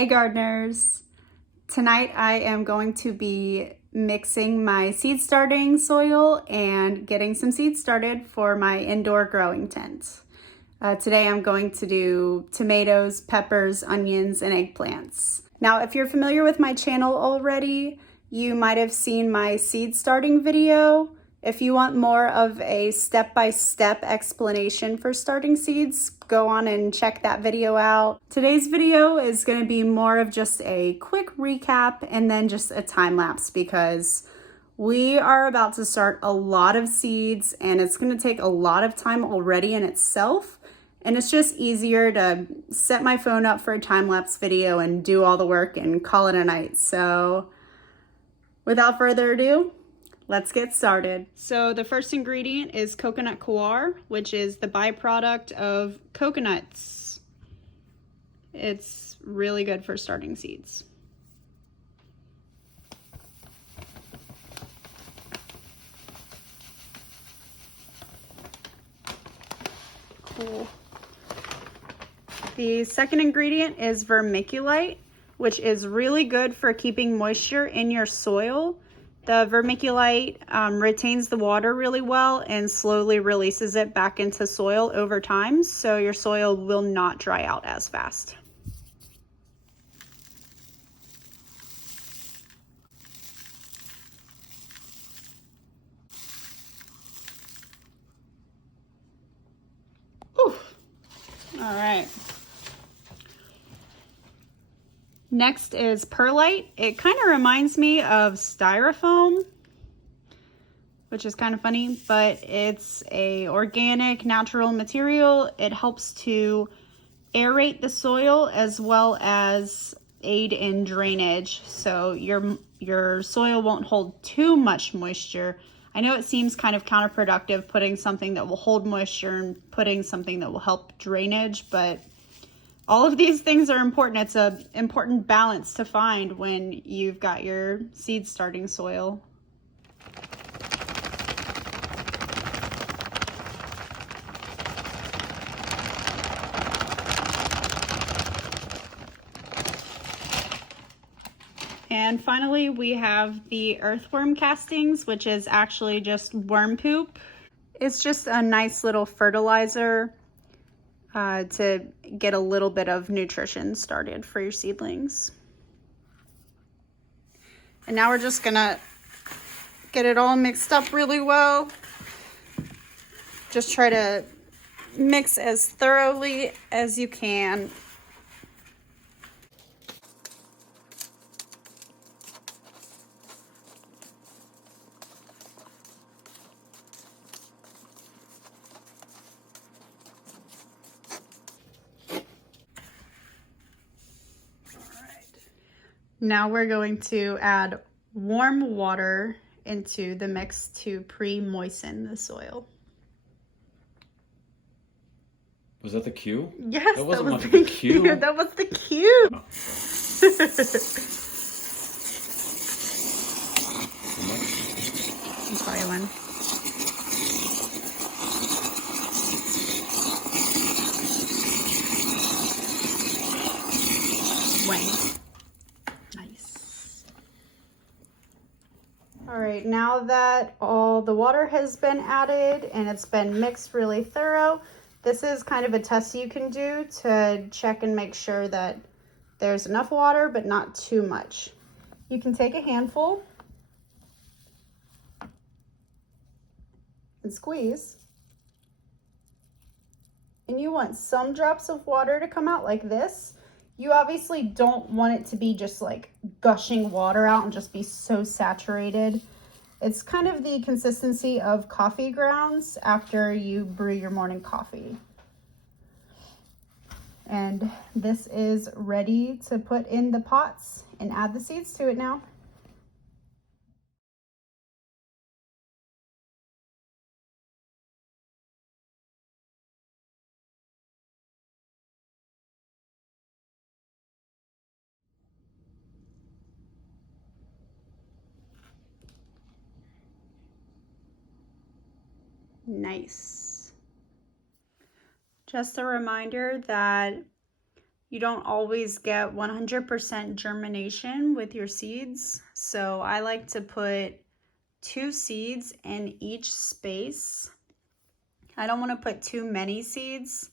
Hey gardeners! Tonight I am going to be mixing my seed starting soil and getting some seeds started for my indoor growing tent. Today I'm going to do tomatoes, peppers, onions, and eggplants. Now if you're familiar with my channel already, you might have seen my seed starting video. If you want more of a step-by-step explanation for starting seeds, go on and check that video out. Today's video is going to be more of just a quick recap and then just a time lapse because we are about to start a lot of seeds and it's going to take a lot of time already in itself. And it's just easier to set my phone up for a time-lapse video and do all the work and call it a night. So without further ado, let's get started. So the first ingredient is coconut coir, which is the byproduct of coconuts. It's really good for starting seeds. Cool. The second ingredient is vermiculite, which is really good for keeping moisture in your soil. The vermiculite retains the water really well and slowly releases it back into soil over time, so your soil will not dry out as fast. Whew. All right. Next is perlite. It kind of reminds me of styrofoam, which is kind of funny, but it's a organic, natural material. It helps to aerate the soil as well as aid in drainage, so your soil won't hold too much moisture. I know it seems kind of counterproductive putting something that will hold moisture and putting something that will help drainage, but all of these things are important. It's an important balance to find when you've got your seed starting soil. And finally, we have the earthworm castings, which is actually just worm poop. It's just a nice little fertilizer to get a little bit of nutrition started for your seedlings. And now we're just gonna get it all mixed up really well. Just try to mix as thoroughly as you can. Now we're going to add warm water into the mix to pre-moisten the soil. Was that the cue? Yes, that wasn't much of a cue. That was the cue. Oh. I'm sorry, Lynn. Wang. Nice. All right, now that all the water has been added and it's been mixed really thorough, this is kind of a test you can do to check and make sure that there's enough water, but not too much. You can take a handful and squeeze. And you want some drops of water to come out like this. You obviously don't want it to be just like gushing water out and just be so saturated. It's kind of the consistency of coffee grounds after you brew your morning coffee. And this is ready to put in the pots and add the seeds to it now. Nice. Just a reminder that You don't always get 100% germination with your seeds, so I like to put 2 seeds in each space. I don't want to put too many seeds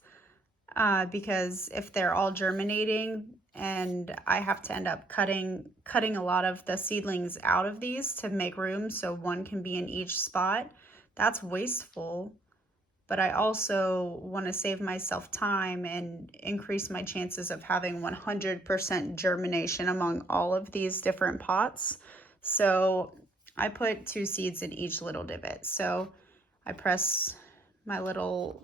because if they're all germinating and I have to end up cutting a lot of the seedlings out of these to make room so one can be in each spot, that's wasteful. But I also want to save myself time and increase my chances of having 100% germination among all of these different pots. So I put 2 seeds in each little divot. So I press my little,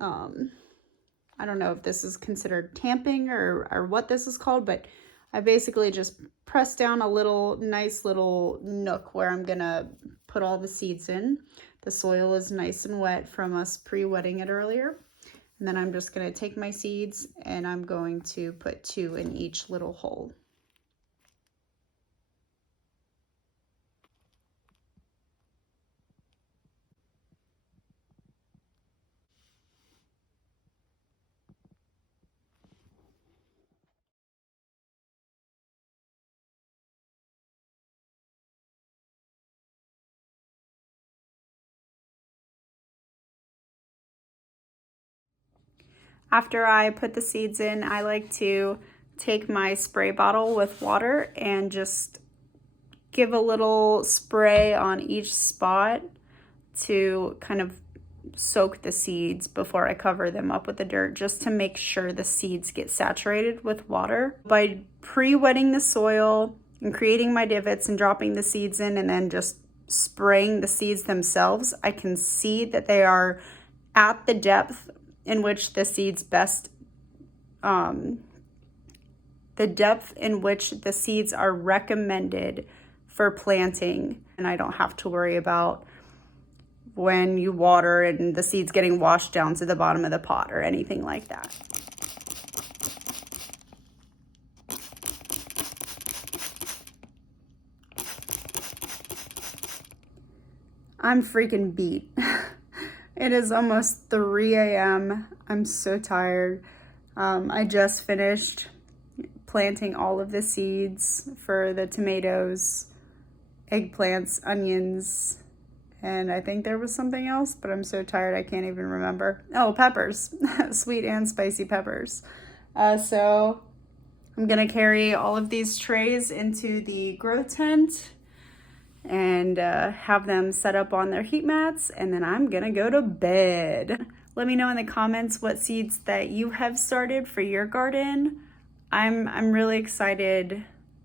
I don't know if this is considered tamping or what this is called, but I basically just press down a little nice little nook where I'm gonna put all the seeds in. The soil is nice and wet from us pre-wetting it earlier. And then I'm just gonna take my seeds and I'm going to put 2 in each little hole. After I put the seeds in, I like to take my spray bottle with water and just give a little spray on each spot to kind of soak the seeds before I cover them up with the dirt, just to make sure the seeds get saturated with water. By pre-wetting the soil and creating my divots and dropping the seeds in and then just spraying the seeds themselves, I can see that they are at the depth in which the seeds best, the depth in which the seeds are recommended for planting. And I don't have to worry about when you water and the seeds getting washed down to the bottom of the pot or anything like that. I'm freaking beat. It is almost 3 a.m. I'm so tired. I just finished planting all of the seeds for the tomatoes, eggplants, onions, and I think there was something else, but I'm so tired I can't even remember. Oh, peppers, sweet and spicy peppers. So I'm gonna carry all of these trays into the grow tent and have them set up on their heat mats, and then I'm gonna go to bed. Let me know in the comments what seeds that you have started for your garden. I'm really excited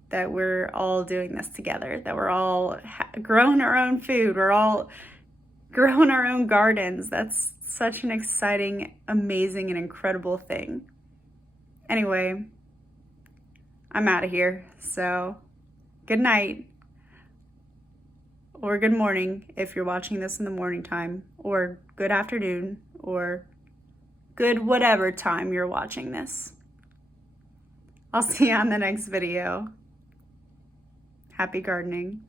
that we're all doing this together, that we're all growing our own food, we're all growing our own gardens. That's such an exciting, amazing, and incredible thing. Anyway, I'm out of here, so good night. Or good morning if you're watching this in the morning time, or good afternoon, or good whatever time you're watching this. I'll see you on the next video. Happy gardening.